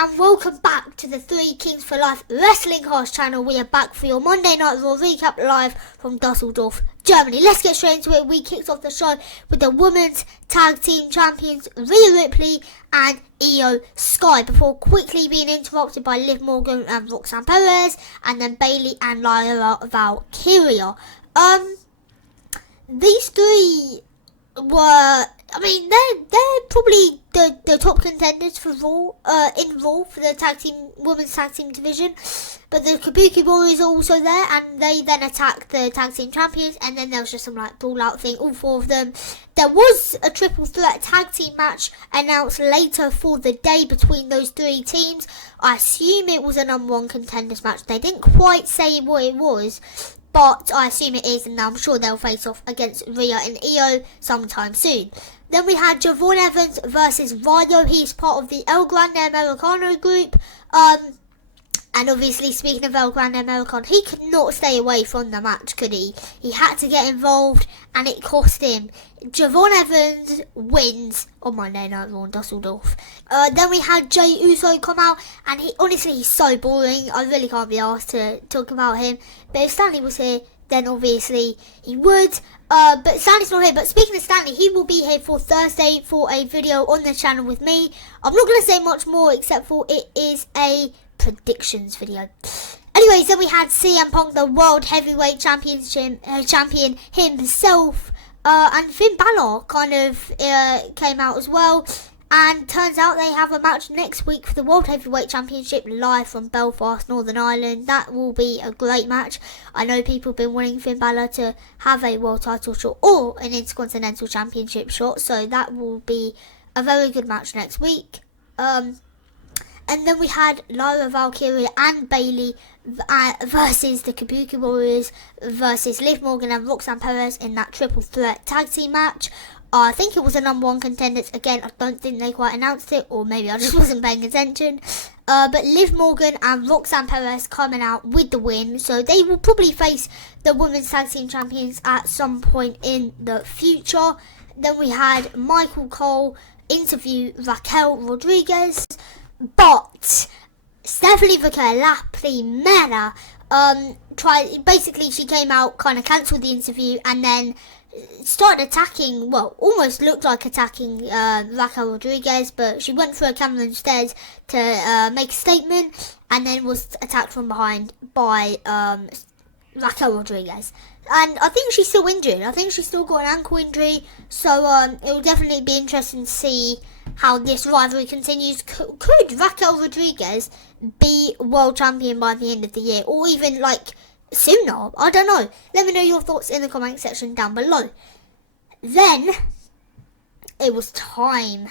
and welcome back to the Three Kings for Life Wrestling Cast channel. We are back for your Monday Night RAW recap live from Düsseldorf, Germany. Let's get straight into it. We kicked off the show with the Women's Tag Team Champions Rhea Ripley and Io Sky before quickly being interrupted by Liv Morgan and Roxanne Perez, and then Bayley and Lyra Valkyria. These three were, they're probably the top contenders for Raw, in Raw for the women's tag team division. But the Kabuki Warriors are also there, and they then attack the tag team champions, and then there was just some brawl out thing, all four of them. There was a triple threat tag team match announced later for the day between those three teams. I assume it was a number one contenders match. They didn't quite say what it was, but I assume it is, and I'm sure they'll face off against Rhea and Io sometime soon. Then we had Javon Evans versus Ryo. He's part of the El Grande Americano group. And obviously, speaking of El Grande Americano, he could not stay away from the match, could he? He had to get involved, and it cost him. Javon Evans wins on Monday Night RAW in Düsseldorf. Then we had Jey Uso come out, and he's so boring. I really can't be asked to talk about him. But if Stanley was here, then obviously he would. But Stanley's not here. But speaking of Stanley, he will be here for Thursday for a video on the channel with me. I'm not going to say much more except for it is a predictions video. Anyways, then we had CM Punk, the World Heavyweight Champion himself, and Finn Balor kind of came out as well. And turns out they have a match next week for the World Heavyweight Championship live from Belfast, Northern Ireland. That will be a great match. I know people have been wanting Finn Balor to have a world title shot or an Intercontinental Championship shot, so that will be a very good match next week. And then we had Lyra Valkyria and Bayley versus the Kabuki Warriors versus Liv Morgan and Roxanne Perez in that triple threat tag team match. I think it was a number one contenders. Again, I don't think they quite announced it, or maybe I just wasn't paying attention. But Liv Morgan and Roxanne Perez coming out with the win, so they will probably face the Women's Tag Team Champions at some point in the future. Then we had Michael Cole interview Raquel Rodriguez. But Stephanie La Primera she came out, kind of cancelled the interview, and then started attacking, almost looked like attacking Raquel Rodriguez, but she went through a camera instead to make a statement, and then was attacked from behind by Raquel Rodriguez. And I think she's still injured. I think she's still got an ankle injury, so it will definitely be interesting to see how this rivalry continues. Could Raquel Rodriguez be world champion by the end of the year, or even sooner? I don't know. Let me know your thoughts in the comment section down below. Then it was time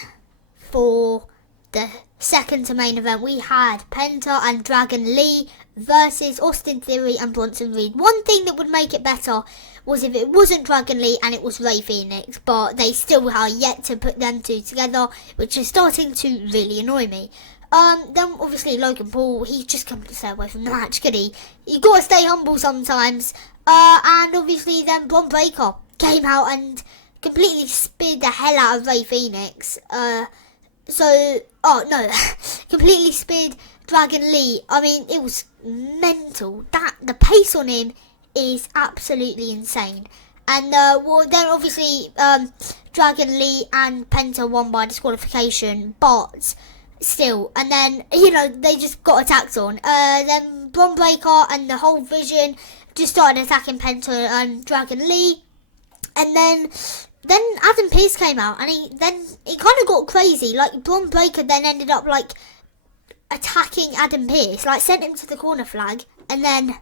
for the second to main event. We had Penta and Dragon Lee versus Austin Theory and Bronson Reed. One thing that would make it better was if it wasn't Dragon Lee and it was Rey Fenix, but they still are yet to put them two together, which is starting to really annoy me. Then obviously Logan Paul, he just couldn't stay away from the match, could he? You gotta stay humble sometimes. And obviously then Bron Breakker came out and completely speared the hell out of Rey Fenix. Completely speared Dragon Lee. It was mental. The pace on him is absolutely insane. And then obviously Dragon Lee and Penta won by disqualification, but still. And then they just got attacked on. Then Bron Breakker and the whole Vision just started attacking Penta and Dragon Lee, and then Adam Pearce came out, and it kind of got crazy. Bron Breakker then ended up attacking Adam Pearce, sent him to the corner flag, and then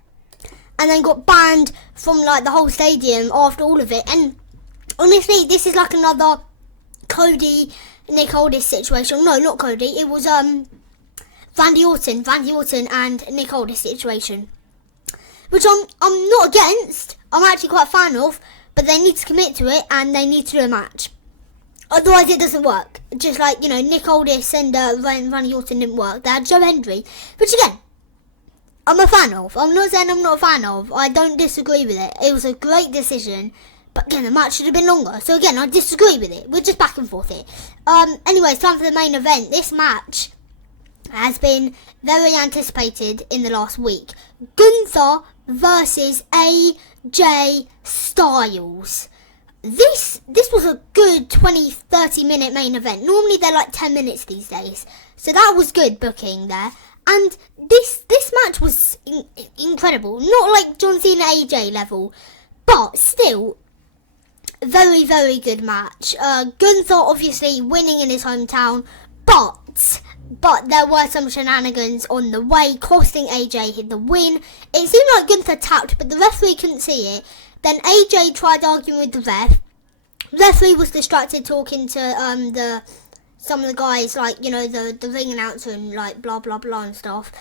got banned from the whole stadium after all of it. And honestly, this is another Cody Nick Aldis situation. No, not Cody. It was Randy Orton and Nick Aldis situation, which I'm not against. I'm actually quite a fan of. But they need to commit to it, and they need to do a match. Otherwise, it doesn't work. Just Nick Aldis and Randy Orton didn't work. They had Joe Hendry, which again, I'm a fan of. I'm not saying I'm not a fan of. I don't disagree with it. It was a great decision. But again, the match should have been longer. So again, I disagree with it. We're just back and forth here. Anyway, it's time for the main event. This match has been very anticipated in the last week. Gunther versus AJ Styles. This was a good 20-30 minute main event. Normally they're like 10 minutes these days. So that was good booking there. And this match was incredible. Not like John Cena AJ level, but still very, very good match. Gunther obviously winning in his hometown, but there were some shenanigans on the way, costing AJ the win. It seemed like Gunther tapped, but the referee couldn't see it. Then AJ tried arguing with the ref. Referee was distracted talking to some of the guys, like, you know, the ring announcer and like blah blah blah and stuff.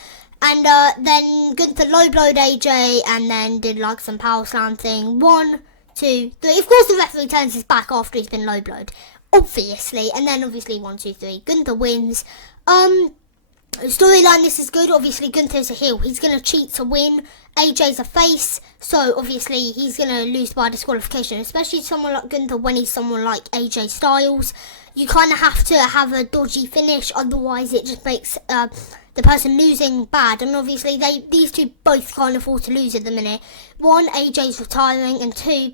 And then Gunther low blowed AJ and then did like some power slam thing. 1, 2, 3. Of course the referee turns his back after he's been low blowed, obviously. And then obviously 1, 2, 3. Gunther wins. Storyline, this is good. Obviously Gunther's a heel. He's going to cheat to win. AJ's a face, so obviously he's going to lose by disqualification, especially someone like Gunther when he's someone like AJ Styles. You kind of have to have a dodgy finish, otherwise it just makes the person losing bad. And obviously these two both can't afford to lose at the minute. 1, AJ's retiring, and 2,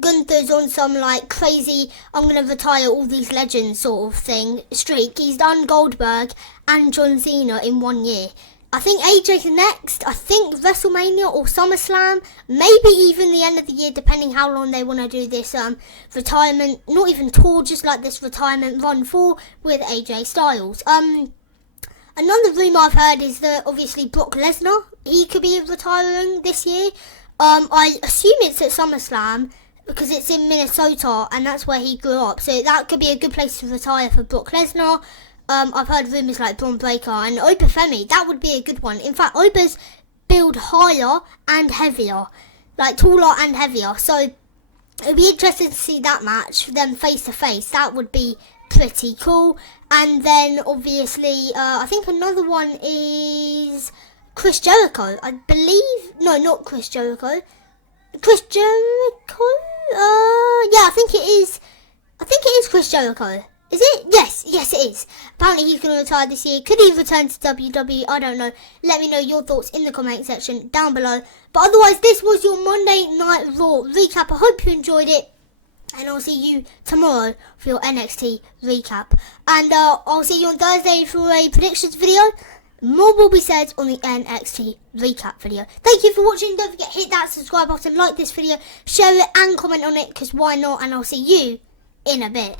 Gunther's on some like crazy I'm going to retire all these legends sort of thing streak. He's done Goldberg and John Cena in 1 year. I think AJ's next. I think WrestleMania or SummerSlam, maybe even the end of the year, depending how long they want to do this retirement, not even tour, just like this retirement run for with AJ Styles. Another rumour I've heard is that obviously Brock Lesnar, he could be retiring this year. I assume it's at SummerSlam because it's in Minnesota and that's where he grew up. So that could be a good place to retire for Brock Lesnar. I've heard rumours like Braun Breaker and Oba Femi. That would be a good one. In fact, Oba's build higher and heavier, like taller and heavier. So it'd be interesting to see that match, them face to face. That would be pretty cool. And then obviously, I think another one is Chris Jericho. I believe, no, not Chris Jericho. Chris Jericho? Yeah, I think it is Chris Jericho. Is it? Yes it is. Apparently he's going to retire this year. Could he return to WWE? I don't know. Let me know your thoughts in the comment section down below. But otherwise, this was your Monday Night Raw recap. I hope you enjoyed it. And I'll see you tomorrow for your NXT recap. And I'll see you on Thursday for a predictions video. More will be said on the NXT recap video. Thank you for watching. Don't forget, hit that subscribe button, like this video, share it and comment on it, because why not? And I'll see you in a bit.